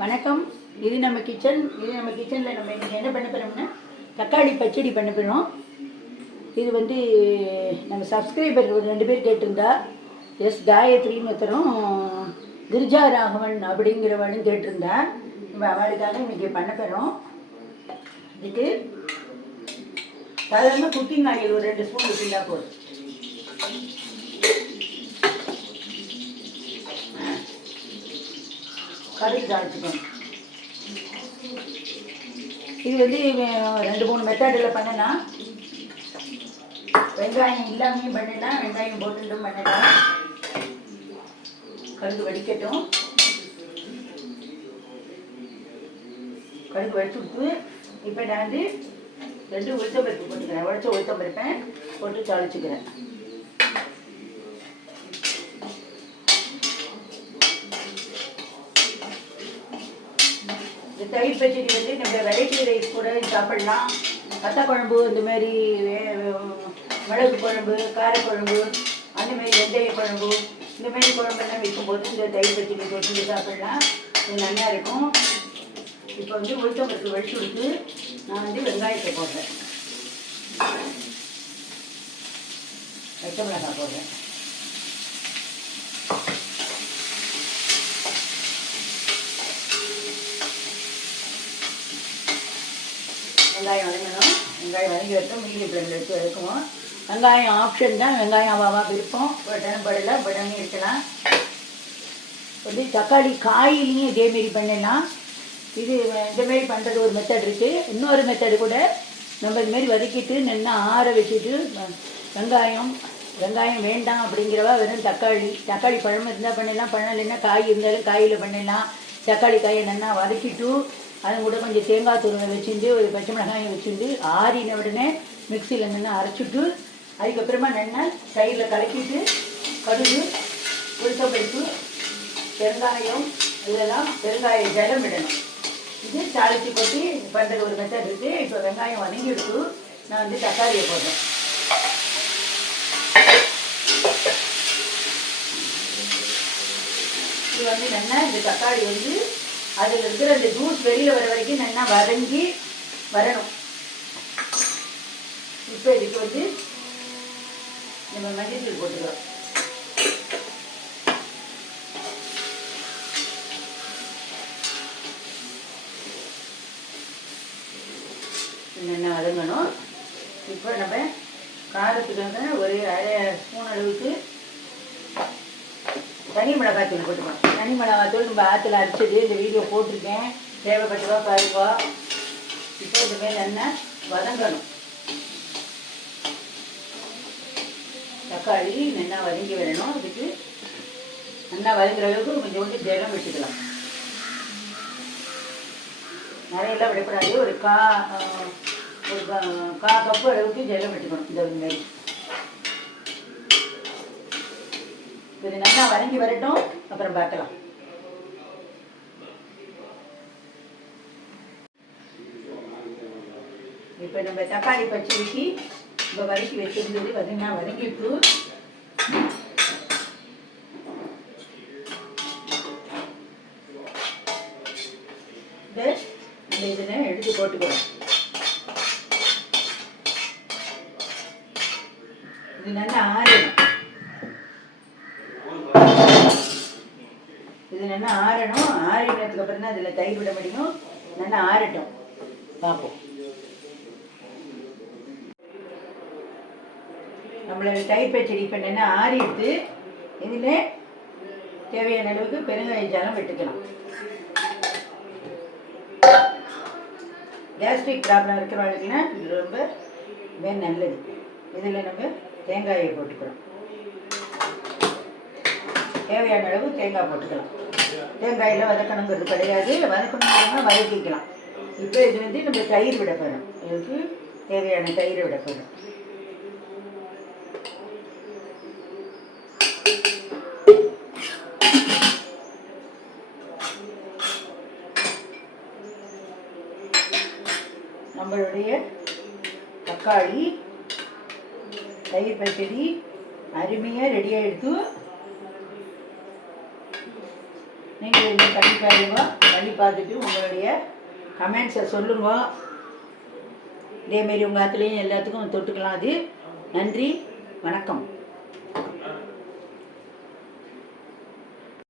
வணக்கம். இது நம்ம கிச்சன் இது நம்ம கிச்சனில் நம்ம இன்றைக்கி என்ன பண்ண போகிறோம்னா தக்காளி பச்சடி பண்ண போகிறோம் இது வந்து நம்ம சப்ஸ்கிரைபர் ஒரு ரெண்டு பேர் கேட்டிருந்தா எஸ் காயத்ரின்னு ஒருத்தரும் கிரிஜா ராகவன் அப்படிங்கிறவனும் கேட்டிருந்தா நம்ம அவளுக்காக இன்றைக்கி பண்ண போகிறோம் இதுக்கு சாதாரண குக்கிங் ஆயில் ஒரு ரெண்டு ஸ்பூன் வச்சுருந்தா போதும். கடுகு தாளிச்சுக்கணும் இது வந்து ரெண்டு மூணு மெத்தடில் பண்ணலாம் வெங்காயம் இல்லாமையும் பண்ணலாம் வெங்காயம் போட்டுட்டும் பண்ணலாம். கடுகு வடிக்கட்டும். கடுகு வடிச்சு விட்டு இப்போ நான் வந்து ரெண்டு உளுத்தம்பருப்பு போட்டுக்கிறேன். உடச்ச உளுத்தம்பருப்பேன் போட்டு தாளிச்சுக்கிறேன் இந்த தயிர் பச்சடி வந்து நம்ம வெரைட்டி ரைஸ் கூட சாப்பிடலாம். வத்த குழம்பு இந்த மாதிரி வே- மிளகு குழம்பு காரக்குழம்பு அந்த மாதிரி வெந்தய குழம்பு இந்த மாதிரி குழம்பெல்லாம் வைக்கும்போது இந்த தயிர் பச்சடி தொட்டு சாப்பிடலாம். இது நல்லா இருக்கும். இப்போ வந்து உளுத்தம்பருப்பு வடிச்சு கொடுத்து நான் வந்து வெங்காயத்தை போடுறேன். பச்சை மிளகாய் போடுறேன். வெங்காயம் வதங்கணும். வெங்காயம் வதங்கி வைத்தோம் மீடியம் ஃப்ளேமில் எடுத்து வதக்குவோம். வெங்காயம் ஆப்ஷன் தான். வெங்காயம் அவாவா விருப்பம். பட்டன் படலை பட்டனே இருக்கலாம். வந்து தக்காளி காயிலையும் இதேமாரி பண்ணலாம். இது இந்தமாரி பண்ணுறது ஒரு மெத்தட் இருக்குது இன்னொரு மெத்தடு கூட நம்ம இதுமாரி வதக்கிட்டு நின்று ஆற வச்சுட்டு வெங்காயம் வெங்காயம் வேண்டாம் அப்படிங்கிறவா வெறும் தக்காளி தக்காளி பழம் இருந்தால் பண்ணலாம். பழம் இல்லைன்னா காய் இருந்தாலும் காயில் பண்ணலாம். தக்காளி காயை நல்லா வதக்கிட்டு அது கூட கொஞ்சம் தேங்காய் துருவை வச்சுட்டு ஒரு பச்சை மிளகாயம் வச்சுட்டு ஆறின உடனே மிக்சியில் நின்று அரைச்சிட்டு அதுக்கப்புறமா நின்று சைடில் கலக்கிட்டு கடுகு உளுத்தப்பருப்பு பெருங்காயம் இதெல்லாம் பெருங்காய ஜலம் விடணும். இது தாளிச்சு கொட்டி பண்ணுறது ஒரு மெத்தட் இருக்குது இப்போ வெங்காயம் வணங்கி எடுத்து நான் வந்து தக்காளியை போடுறேன். இது வந்து என்ன இந்த தக்காளி வந்து அதில் இருக்கிற அந்த ஜூஸ் வெளியில் வர வரைக்கும் நல்லா வதங்கி வரணும். இப்போ இதுக்கு வந்து நம்ம மஞ்சள் போட்டுக்கலாம். போட்டுக்கிறோம் நல்லா வதங்கணும்? இப்போ நம்ம காரத்துக்காக ஒரு அரை ஸ்பூன் அளவுக்கு தனி மிளகாத்தூள் போட்டுக்கணும் தனி மிளகாத்தூள் நம்ம ஆற்றுல அரைச்சது இந்த வீடியோ போட்டிருக்கேன். தேவைப்பட்டுவா பாருவா இப்போ இது மேலே என்ன? வதங்கணும். தக்காளி நல்லா வதங்கி வரணும். அதுக்கு நல்லா வதங்குற அளவுக்கு கொஞ்சோண்டு கொஞ்சம் ஜலம் நிறையெல்லாம் விடக்கூடாது. ஒரு கா ஒரு கா- கா கப்பு அளவுக்கு ஜலம் விட்டுக்கணும் இந்த மாதிரி. இது நல்லா வதங்கி வரட்டும். அப்புறம் பார்க்கலாம். இப்போ நம்ம தக்காளி பச்சடிக்கு இப்போ வதக்கி வச்சிருந்தது வதங்கினா வதங்கிட்டு இதை இந்த இதில் எடுத்து போட்டுக்கிறோம் இது நல்லா ஆறிடும் இது நல்லா ஆறணும். ஆறினதுக்கு அப்புறம் தான் இதில் தயிர் விட முடியும். நல்லா ஆறட்டும். பார்ப்போம். நம்மளோட தயிர் பச்சடி இப்போ நல்லா ஆறி எடுத்து இதில் தேவையான அளவுக்கு பெருங்காய ஜலம் விட்டுக்கலாம். கேஸ்ட்ரிக் ப்ராப்ளம் இருக்கிறவங்களுக்குன்னா இது ரொம்ப ரொம்ப நல்லது. இதில் நம்ம தேங்காயை போட்டுக்கிறோம். தேவையான அளவு தேங்காய் போட்டுக்கலாம். தேங்காயில் வதக்கணுங்கிறது கிடையாது. வதக்கணுங்கிறதுனா வதக்கிக்கலாம். இப்போ இது வந்து நம்ம தயிர் விட போகிறோம் இதுக்கு தேவையான தயிர் விட போகிறோம் நம்மளுடைய தக்காளி தயிர் பச்சடி அருமையாக ரெடி ஆகிடுத்து நீங்கள் இது பண்ணி பாருங்க. பண்ணி பார்த்துட்டு உங்களுடைய கமெண்ட்ஸை சொல்லுங்க. இதேமாரி உங்கள் ஆத்துலேயும் எல்லாத்துக்கும் தொட்டுக்கலாம் அது. நன்றி. வணக்கம்.